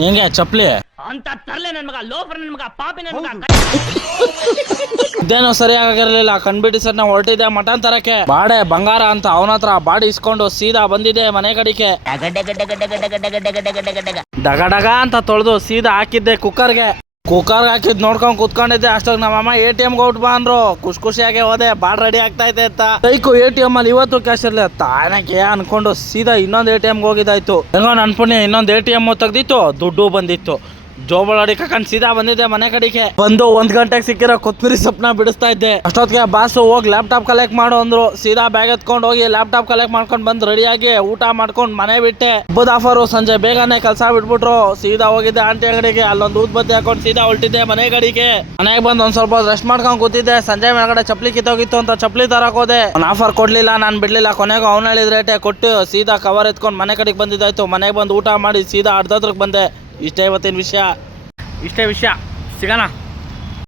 ಹೆಂಗೆ ಚಪ್ಲಿ ಅಂತ ತರ್ಲೆ ನನ್ ಮಗ ಲೋಫರ್ ನನ್ ಮಗ ಪಾಪಿ ನನ್ ಮಗ ಇದೇನೋ ಸರಿಯಾಗಿರ್ಲಿಲ್ಲ ಕಣ್ಬಿಟ್ಟು ಸರ್ ನಾವು ಹೊರಟಿದ್ದೆ ಮಟನ್ ತರಕ್ಕೆ ಬಾಡೆ ಬಂಗಾರ ಅಂತ ಅವನ ಹತ್ರ ಬಾಡಿ ಇಸ್ಕೊಂಡು ಸೀದಾ ಬಂದಿದೆ ಮನೆ ಕಡಿಕೆ ಡಗ ಅಂತ ತೊಳೆದು ಸೀದಾ ಹಾಕಿದ್ದೆ ಕುಕ್ಕರ್ಗೆ ಹಾಕಿದ್ ನೋಡ್ಕೊಂಡ್ ಕುತ್ಕೊಂಡಿದ್ದೆ ಅಷ್ಟಾಗ ನಮ್ಮಮ್ಮ ATM ಗೆ ಔಟ್ ಬಾ ಅಂದ್ರು ಖುಷಿಯಾಗಿ ಹೋದೆ ಬಾಡ್ ರೆಡಿ ಆಗ್ತಾ ಐತೆ ಅಂತ ಬೈಕು ATM ಅಲ್ಲಿ ಇವತ್ತು ಕ್ಯಾಶ್ ಇರ್ಲಿಲ್ಲ ತಾನಕ್ಕೆ ಅನ್ಕೊಂಡು ಸೀದಾ ಇನ್ನೊಂದು ATM ಗೆ ಹೋಗಿದ್ದಾಯ್ತು ಹೆಂಗೋ ನನ್ ಪುಣ್ಯ ಇನ್ನೊಂದು ATM ತೆಗ್ದಿತ್ತು ದುಡ್ಡು ಬಂದಿತ್ತು ಜೋಬಳಡಿ ಕಕ್ಕಂಡ್ ಸೀದಾ ಬಂದಿದ್ದೆ ಮನೆ ಕಡೆಗೆ ಬಂದು 1 ಗಂಟೆಗೆ ಸಿಕ್ಕಿರೋ ಕೊತ್ತಂಬರಿ ಸೊಪ್ಪನ್ನ ಬಿಡಿಸ್ತಾ ಇದ್ದೆ ಅಷ್ಟೊತ್ತಿಗೆ ಬಾಸು ಹೋಗಿ ಲ್ಯಾಪ್ಟಾಪ್ ಕಲೆಕ್ಟ್ ಮಾಡು ಅಂದ್ರು ಸೀದಾ ಬ್ಯಾಗ್ ಎತ್ಕೊಂಡು ಹೋಗಿ ಲ್ಯಾಪ್ಟಾಪ್ ಕಲೆಕ್ಟ್ ಮಾಡ್ಕೊಂಡು ಬಂದು ರೆಡಿಯಾಗಿ ಊಟ ಮಾಡ್ಕೊಂಡು ಮನೆ ಬಿಟ್ಟೆ ಹಬ್ಬದ ಆಫರು ಸಂಜೆ ಬೇಗನೆ ಕೆಲಸ ಬಿಟ್ಬಿಟ್ರು ಸೀದಾ ಹೋಗಿದ್ದೆ ಆಂಟಿ ಅಂಗಡಿಗೆ ಅಲ್ಲೊಂದು ಊದ್ಬತ್ತಿ ಹಾಕೊಂಡು ಸೀದಾ ಹೊರಟಿದ್ದೆ ಮನೆ ಕಡೆಗೆ ಮನೆಗೆ ಬಂದು ಒಂದ್ ಸ್ವಲ್ಪ ರೆಸ್ಟ್ ಮಾಡ್ಕೊಂಡು ಕೂತಿದ್ದೆ ಸಂಜೆ ಮೇಲ್ಗಡೆ ಚಪ್ಲಿ ಕಿತ್ತೋಗಿತ್ತು ಅಂತ ಚಪ್ಲಿ ತರಕ್ ಹೋದೆ ಆಫರ್ ಕೊಡ್ಲಿಲ್ಲ ನಾನು ಬಿಡ್ಲಿಲ್ಲ ಕೊನೆಗೂ ಅವ್ನು ಹೇಳಿದ ರೇಟೆ ಕೊಟ್ಟು ಸೀದಾ ಕವರ್ ಎತ್ಕೊಂಡು ಮನೆ ಕಡೆಗೆ ಬಂದಿದ್ದಾಯ್ತು ಮನೆಗೆ ಬಂದು ಊಟ ಮಾಡಿ ಸೀದಾ ಅರ್ಧದ್ರಕ್ಕೆ ಬಂದೆ ಇಷ್ಟೇ ಇವತ್ತಿನ ವಿಷಯ ಸಿಗೋಣ.